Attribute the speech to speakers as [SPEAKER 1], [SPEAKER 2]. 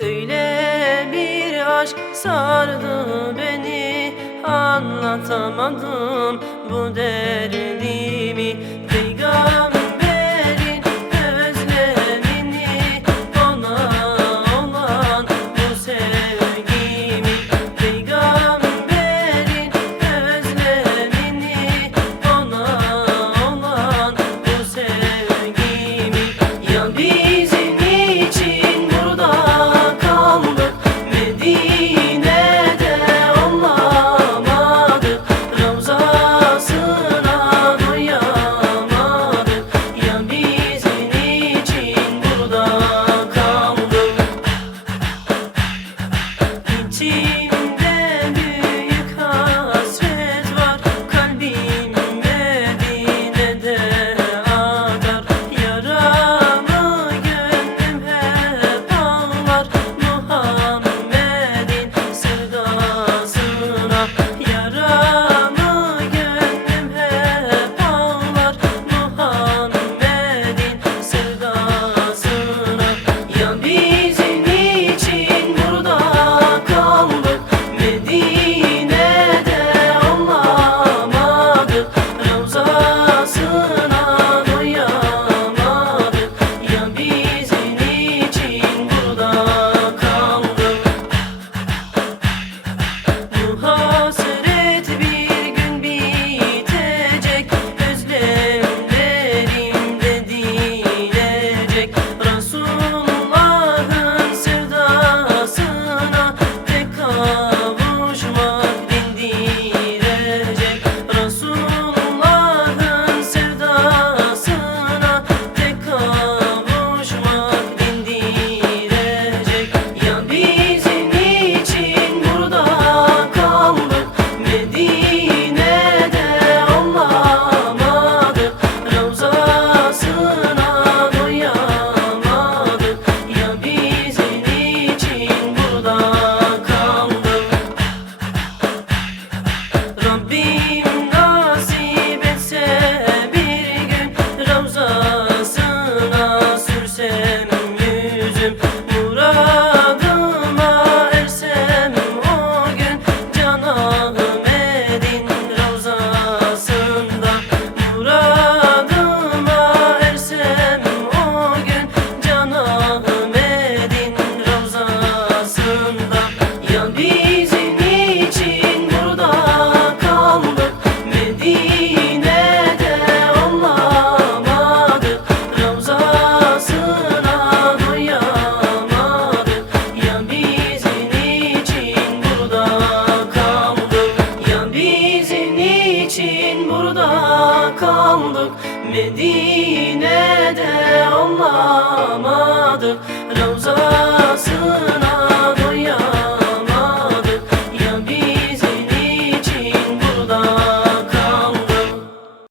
[SPEAKER 1] Öyle bir aşk sardı beni Anlatamadım bu derdimi. kaldık. Medine'de anlamadık. Ravzasına